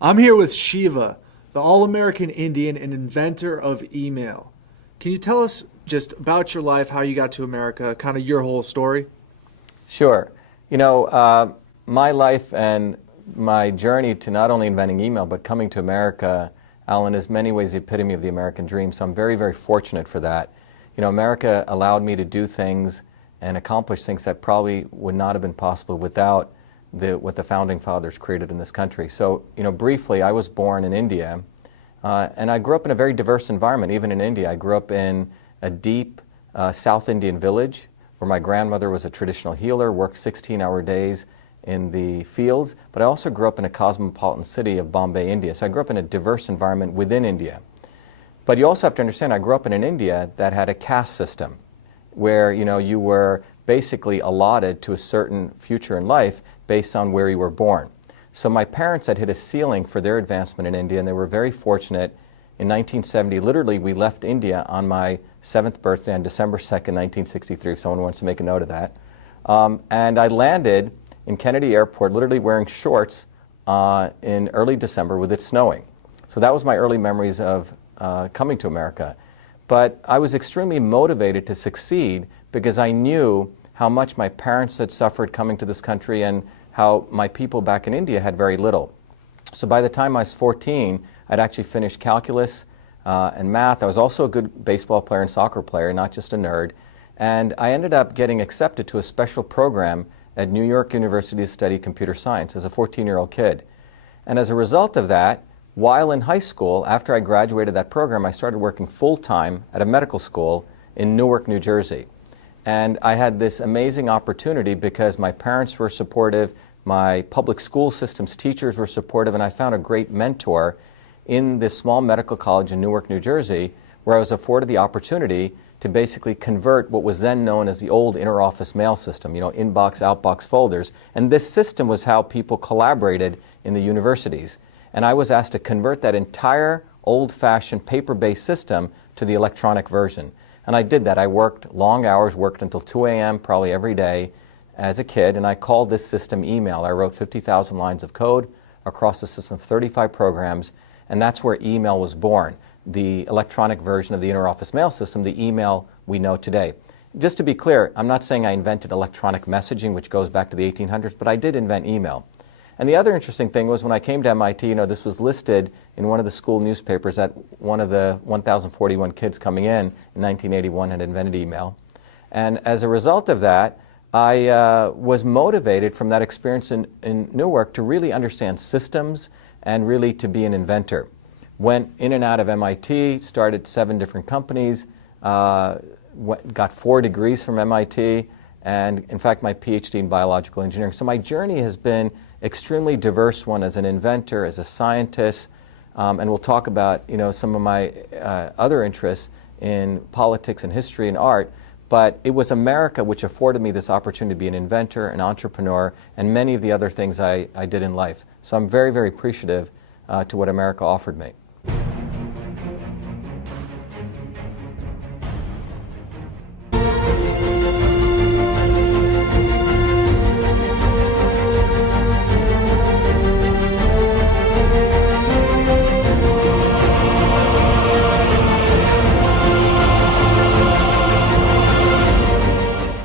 I'm here with Shiva, the All-American Indian and inventor of email. Can you tell us just about your life, how you got to America, kind of your whole story? Sure. My life and my journey to not only inventing email, but coming to America, Alan, is many ways the epitome of the American dream. So I'm very, very fortunate for that. America allowed me to do things and accomplish things that probably would not have been possible without what the founding fathers created in this country. So, briefly, I was born in India, and I grew up in a very diverse environment, even in India. I grew up in a deep South Indian village where my grandmother was a traditional healer, worked 16-hour days in the fields, but I also grew up in a cosmopolitan city of Bombay, India. So I grew up in a diverse environment within India. But you also have to understand, I grew up in an India that had a caste system where, you were basically allotted to a certain future in life based on where you were born. So my parents had hit a ceiling for their advancement in India, and they were very fortunate. In 1970, literally, we left India on my 7th birthday on December 2nd, 1963, if someone wants to make a note of that. And I landed in Kennedy Airport literally wearing shorts in early December with it snowing. So that was my early memories of coming to America. But I was extremely motivated to succeed because I knew how much my parents had suffered coming to this country and how my people back in India had very little. So by the time I was 14, I'd actually finished calculus and math. I was also a good baseball player and soccer player, not just a nerd. And I ended up getting accepted to a special program at New York University to study computer science as a 14-year-old kid. And as a result of that, while in high school, after I graduated that program, I started working full-time at a medical school in Newark, New Jersey. And I had this amazing opportunity because my parents were supportive, my public school system's teachers were supportive, and I found a great mentor in this small medical college in Newark, New Jersey, where I was afforded the opportunity to basically convert what was then known as the old inter-office mail system, inbox, outbox folders. And this system was how people collaborated in the universities. And I was asked to convert that entire old-fashioned paper-based system to the electronic version. And I did that. I worked long hours, worked until 2 a.m. probably every day as a kid, and I called this system email. I wrote 50,000 lines of code across a system of 35 programs, and that's where email was born, the electronic version of the inter-office mail system, the email we know today. Just to be clear, I'm not saying I invented electronic messaging, which goes back to the 1800s, but I did invent email. And the other interesting thing was when I came to MIT, this was listed in one of the school newspapers that one of the 1,041 kids coming in 1981 had invented email. And as a result of that, I was motivated from that experience in Newark to really understand systems and really to be an inventor. Went in and out of MIT, started 7 different companies, got 4 degrees from MIT, and in fact my PhD in biological engineering. So my journey has been extremely diverse one as an inventor, as a scientist, and we'll talk about some of my other interests in politics and history and art. But it was America which afforded me this opportunity to be an inventor, an entrepreneur, and many of the other things I did in life. So I'm very, very appreciative to what America offered me.